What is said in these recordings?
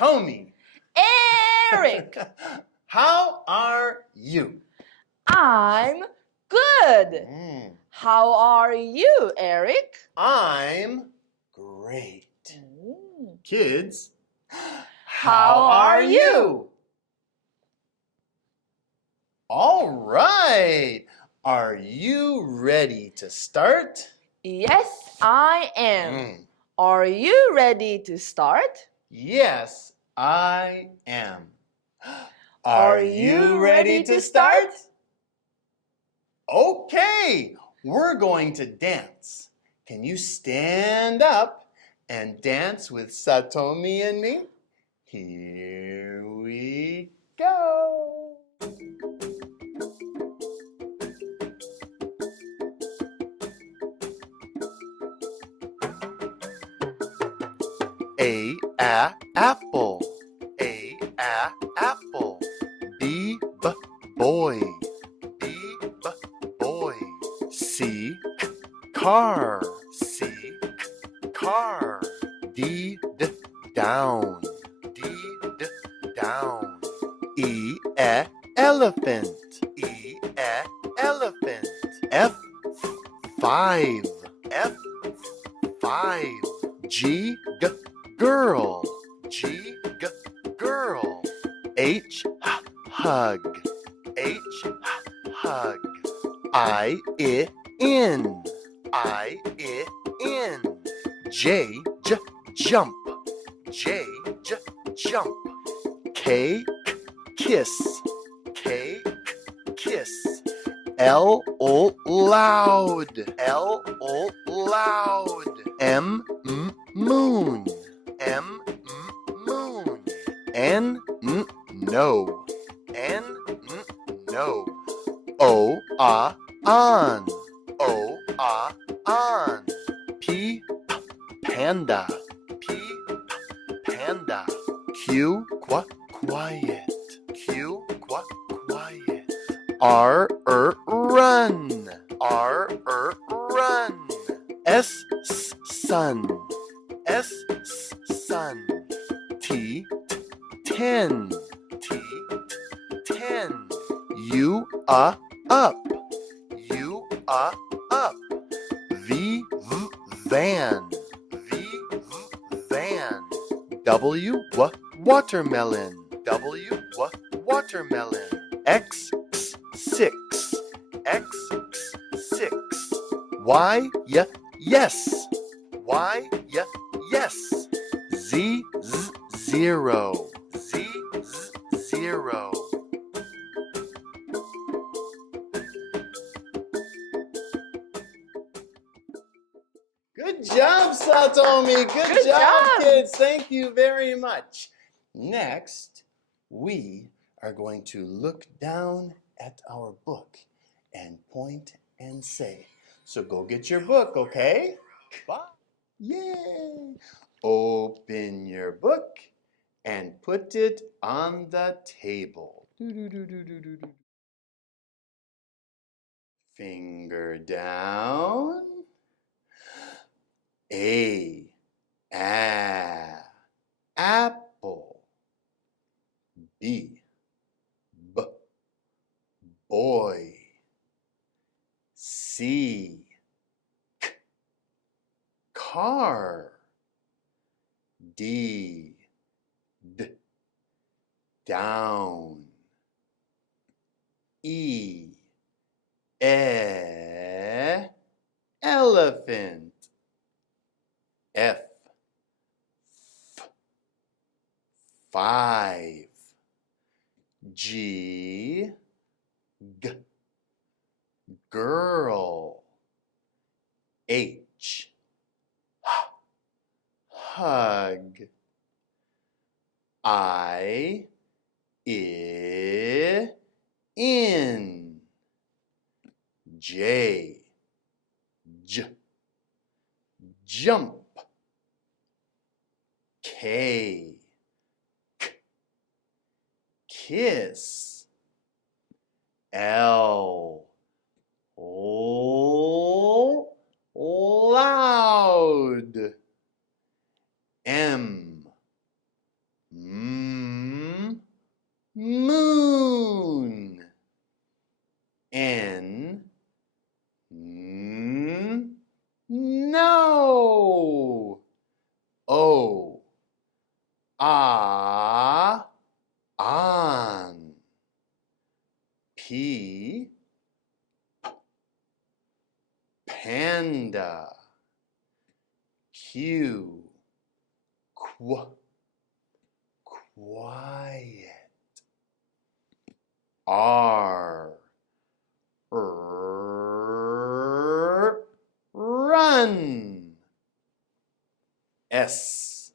Satomi. Eric. How are you? I'm good. How are you, Eric? I'm great. Kids, How are you? All right. Are you ready to start? Yes, I am. Are you ready to start? Yes, I am. Are you ready to start? Okay, we're going to dance. Can you stand up and dance with Satomi and me? Here we go. Apple. Apple. Boy. Boy. Car. Car. Down. Down. Elephant. Elephant. Five. Five. Girl. Girl. Hug. Hug. In. In. Jump. Jump. Kiss. Kiss. Loud. Loud. Moon. Moon. No. No. On. On. Panda. Panda. Quiet. Quiet. Run. Run. Sun. Sun. Ten. Up. Up. Van. Van. Watermelon. Watermelon. X. 6. Yes. Yes. Zero. Zero. Good job, Satomi. Good job, kids. Thank you very much. Next, we are going to look down at our book and point and say. So go get your book, okay? Bye. Yay! Open your book and put it on the table. Finger down. Apple. B. Boy. C. Car. D. Down. E. Elephant. F. Five. G. Girl. H. Hug. I. In. J. Jump. K. Kiss. L. Loud. M. moon. N, no. O, on. P, panda. Q, quiet. R, run. S,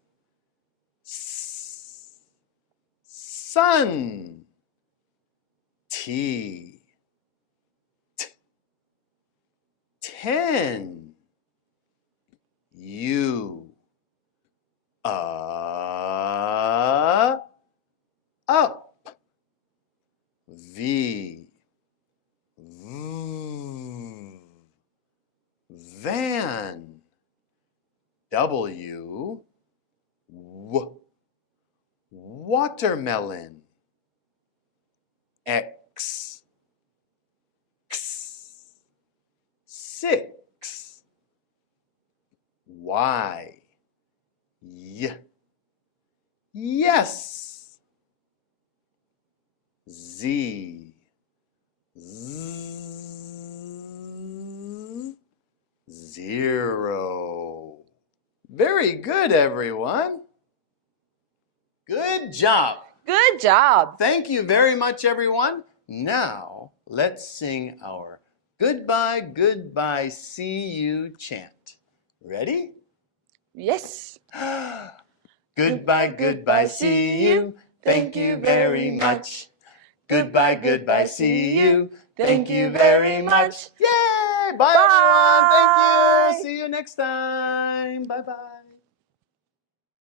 sun. T, ten. U, up. V, van. W, watermelon. X, six. Y, yes. Z, zero. Very good, everyone. Good job. Good job. Thank you very much, everyone. Now, let's sing our goodbye, goodbye, see you chant. Ready? Yes. Goodbye, goodbye, see you. Thank you very much. Goodbye, goodbye, see you. Thank you very much. Yay! Bye, everyone. Thank you. See you next time. Bye-bye.